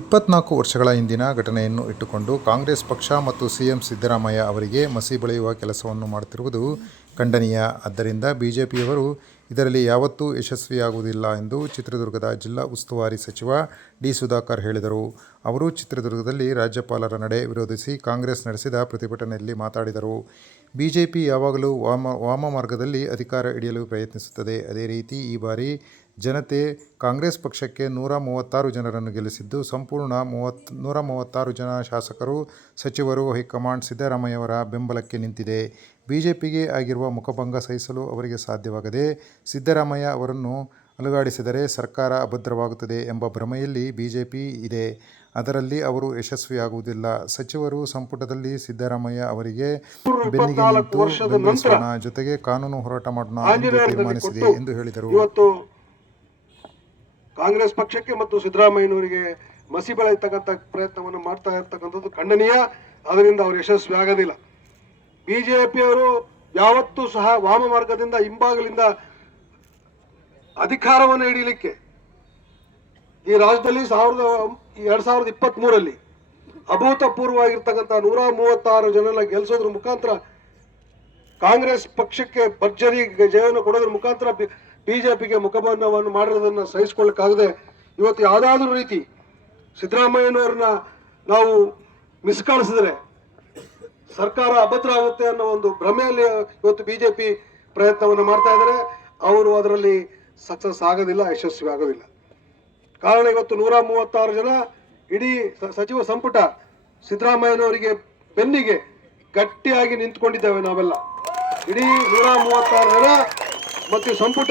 ಇಪ್ಪತ್ನಾಲ್ಕು ವರ್ಷಗಳ ಹಿಂದಿನ ಘಟನೆಯನ್ನು ಇಟ್ಟುಕೊಂಡು ಕಾಂಗ್ರೆಸ್ ಪಕ್ಷ ಮತ್ತು ಸಿಎಂ ಸಿದ್ದರಾಮಯ್ಯ ಅವರಿಗೆ ಮಸಿ ಬಳಿಯುವ ಕೆಲಸವನ್ನು ಮಾಡುತ್ತಿರುವುದು ಖಂಡನೀಯ. ಆದ್ದರಿಂದ ಬಿಜೆಪಿಯವರು ಇದರಲ್ಲಿ ಯಾವತ್ತೂ ಯಶಸ್ವಿಯಾಗುವುದಿಲ್ಲ ಎಂದು ಚಿತ್ರದುರ್ಗದ ಜಿಲ್ಲಾ ಉಸ್ತುವಾರಿ ಸಚಿವ ಡಿ ಸುಧಾಕರ್ ಹೇಳಿದರು. ಅವರು ಚಿತ್ರದುರ್ಗದಲ್ಲಿ ರಾಜ್ಯಪಾಲರ ನಡೆ ವಿರೋಧಿಸಿ ಕಾಂಗ್ರೆಸ್ ನಡೆಸಿದ ಪ್ರತಿಭಟನೆಯಲ್ಲಿ ಮಾತಾಡಿದರು. ಬಿಜೆಪಿ ಯಾವಾಗಲೂ ವಾಮ ವಾಮ ಮಾರ್ಗದಲ್ಲಿ ಅಧಿಕಾರ ಹಿಡಿಯಲು ಪ್ರಯತ್ನಿಸುತ್ತದೆ. ಅದೇ ರೀತಿ ಈ ಬಾರಿ ಜನತೆ ಕಾಂಗ್ರೆಸ್ ಪಕ್ಷಕ್ಕೆ ನೂರ ಮೂವತ್ತಾರು ಜನರನ್ನು ಗೆಲ್ಲಿಸಿದ್ದು ಸಂಪೂರ್ಣ ಮೂವತ್ತು ನೂರ ಮೂವತ್ತಾರು ಜನ ಶಾಸಕರು ಸಚಿವರು ಹೈಕಮಾಂಡ್ ಸಿದ್ದರಾಮಯ್ಯವರ ಬೆಂಬಲಕ್ಕೆ ನಿಂತಿದೆ. ಬಿಜೆಪಿಗೆ ಆಗಿರುವ ಮುಖಭಂಗ ಸಹಿಸಲು ಅವರಿಗೆ ಸಾಧ್ಯವಾಗದೆ ಸಿದ್ದರಾಮಯ್ಯ ಅವರನ್ನು ಅಲುಗಾಡಿಸಿದರೆ ಸರ್ಕಾರ ಅಭದ್ರವಾಗುತ್ತದೆ ಎಂಬ ಭ್ರಮೆಯಲ್ಲಿ ಬಿಜೆಪಿ ಇದೆ. ಅದರಲ್ಲಿ ಅವರು ಯಶಸ್ವಿಯಾಗುವುದಿಲ್ಲ. ಸಚಿವರು ಸಂಪುಟದಲ್ಲಿ ಸಿದ್ದರಾಮಯ್ಯ ಅವರಿಗೆ ಬೆನ್ನಿಗೆ ನಿಂತು ಬೆಂಬಲಿಸೋಣ ಜೊತೆಗೆ ಕಾನೂನು ಹೋರಾಟ ಮಾಡೋಣ ಎಂದು ತೀರ್ಮಾನಿಸಿದೆ ಎಂದು ಹೇಳಿದರು. ಕಾಂಗ್ರೆಸ್ ಪಕ್ಷಕ್ಕೆ ಮತ್ತು ಸಿದ್ದರಾಮಯ್ಯನವರಿಗೆ ಮಸಿ ಬೆಳೆಯತಕ್ಕಂಥ ಪ್ರಯತ್ನವನ್ನು ಮಾಡ್ತಾ ಇರ್ತಕ್ಕಂಥದ್ದು ಖಂಡನೀಯ. ಅದರಿಂದ ಅವರು ಯಶಸ್ವಿ ಆಗೋದಿಲ್ಲ. ಬಿಜೆಪಿಯವರು ಯಾವತ್ತೂ ಸಹ ವಾಮ ಮಾರ್ಗದಿಂದ ಹಿಂಭಾಗಲಿಂದ ಅಧಿಕಾರವನ್ನು ಹಿಡಿಯಲಿಕ್ಕೆ ಈ ರಾಜ್ಯದಲ್ಲಿ ಸಾವಿರದ ಎರಡ್ ಸಾವಿರದ ಇಪ್ಪತ್ತ್ ಮೂರಲ್ಲಿ ಅಭೂತಪೂರ್ವವಾಗಿರ್ತಕ್ಕಂಥ ನೂರ ಮೂವತ್ತಾರು ಜನರ ಗೆಲ್ಲಿಸೋದ್ರ ಮುಖಾಂತರ ಕಾಂಗ್ರೆಸ್ ಪಕ್ಷಕ್ಕೆ ಭರ್ಜರಿ ಜಯವನ್ನು ಕೊಡೋದ್ರ ಮುಖಾಂತರ ಬಿಜೆಪಿಗೆ ಮುಖಬಂಧವನ್ನು ಮಾಡಿರೋದನ್ನು ಸಹಿಸಿಕೊಳ್ಳಕ್ಕಾಗದೆ ಇವತ್ತು ಯಾವುದಾದ್ರೂ ರೀತಿ ಸಿದ್ದರಾಮಯ್ಯನವ್ರನ್ನ ನಾವು ಮಿಸ್ಕಾಣಿಸಿದ್ರೆ ಸರ್ಕಾರ ಅಭದ್ರ ಆಗುತ್ತೆ ಅನ್ನೋ ಒಂದು ಭ್ರಮೆಯಲ್ಲಿ ಇವತ್ತು ಬಿಜೆಪಿ ಪ್ರಯತ್ನವನ್ನು ಮಾಡ್ತಾ ಇದ್ದಾರೆ. ಅವರು ಅದರಲ್ಲಿ ಸಕ್ಸಸ್ ಆಗೋದಿಲ್ಲ, ಯಶಸ್ವಿ ಆಗೋದಿಲ್ಲ. ಕಾರಣ ಇವತ್ತು ನೂರ ಮೂವತ್ತಾರು ಜನ ಇಡೀ ಸಚಿವ ಸಂಪುಟ ಸಿದ್ದರಾಮಯ್ಯನವರಿಗೆ ಬೆನ್ನಿಗೆ ಗಟ್ಟಿಯಾಗಿ ನಿಂತ್ಕೊಂಡಿದ್ದೇವೆ ನಾವೆಲ್ಲ. ಇಡೀ ನೂರ ಮೂವತ್ತಾರು ಜನ ಮತ್ತು ಈ ಸಂಪುಟ.